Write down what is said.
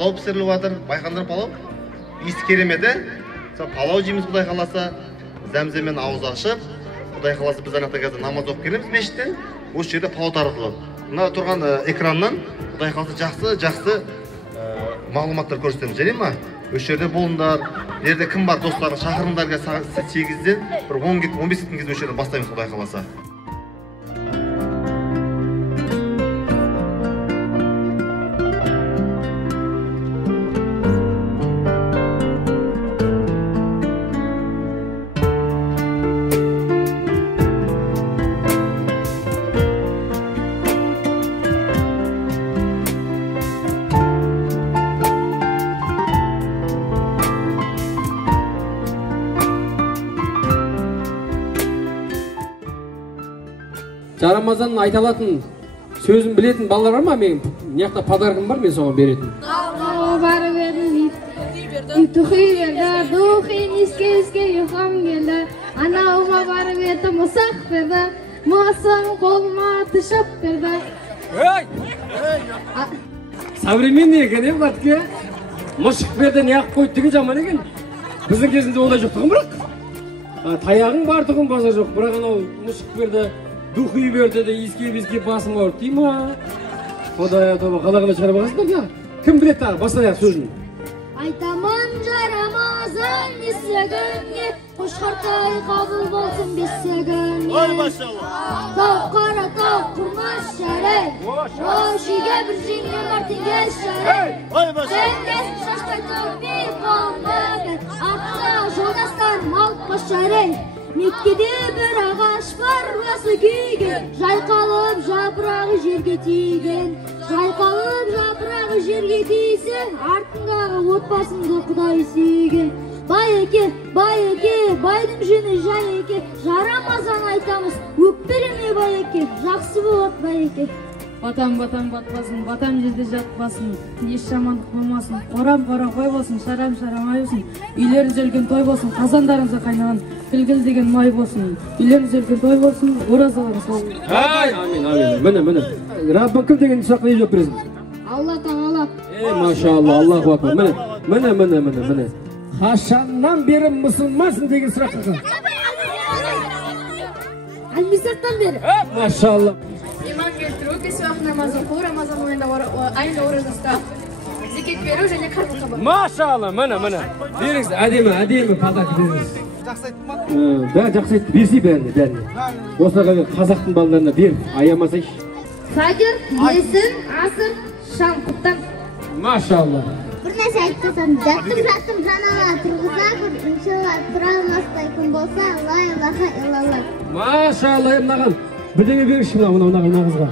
палау пісіріліп жатыр, байқандар палау. Иіс керемет, палау жейміз Құдай қаласа, зәмземмен ауыз ашып, Құдай қаласа біз анақта қазір намаз оқып келеміз мешіттен, осы жерде палау таратылады. Мына тұрған экраннан Құдай қаласа жақсы мағлұматтар көрсетеміз, жарай ма? Осы жерде болыңдар, жерде кім бар достарын шақырыңдар, сағат 8-ден бір 10-15 кезде осы жерден бастаймыз Құдай қаласа. Жарамазанның айталатын сөзін білетін балалар бар ма? Мен неқта подаркым бар, мен соған беретін. Дауға барып едім, тұхи берді, дұхин еске ұйқам келді. Анауға барып едім, мұсақ берді, мұсың қолыма тұшып берді. Современный екен, батке? Мұшық берді, неғып қойды деген жаман екен. Біздің кезінде олай жоқ тұғын бірақ. Таяғың бар тұғын базар жоқ, бірақ анау мұшық берді, духи берді де иіске басым ауырды дей ма? Құдай тобы қалағына шығарып ағасыңдар да? Кім білет тағы? Бастай сөзін. Айтамын жарамазан есігіне, қошқартай қабыл болсын бесігіне. Ой, машалла! Тау қара тау құрмас шәрей, Рошиге бір жеңе мартинге шәрей. Ой, машалла! Сендесін шашпай төбей қалмағын, артқа жолдастар малпа шәрей. Меккеде бір ағаш бар басы күйген, жайқалып жапырағы жерге тиген. Жайқалып жапырағы жерге тисе, артындағы отбасыңды Құдай сүйген. Байеке, байдың жөні жайеке, Жарамазан айтамыз, өкпелеме байеке, жақсы болады байеке. Батам батпасын, батам жерде жатпасын, еш жамандық болмасын, қорам қой болсын, шарам ай болсын, үйлеріңіз үлкен той болсын, қазандарыңызға қайнаған пілгіл деген май болсын, үйлеріңіз үлкен той болсын, оразаларыңыз болсын. Міне. Раббың кім деген сұраққа не жауап бересің? Алла тағала. Машалла, Аллаху акбар. Міне. Қашаннан бері мұсылмансың деген сұраққа. Әлмисақтан бері. Машалла. Иман келтіру, бес уақыт намаз оқу, Рамазан айында ораза ұстау, зекет беру және қарбылқа бар. Машалла, міне. Беріңіз, әдемі подарка беріңіз. Жақсы айтты, берсей бәріне. Осыға қазақтың балаларына бер, аямасайшы. Фajr, есін, асыр, шам құттан. Машалла. Бір нәрсе айтқызам, жаттым жанала тұрғыза бір, иншалла тұра алмастай күн болса, ла илаха илалла. Машалла, мынаған бірдеңе беріңізші мынаған қызға.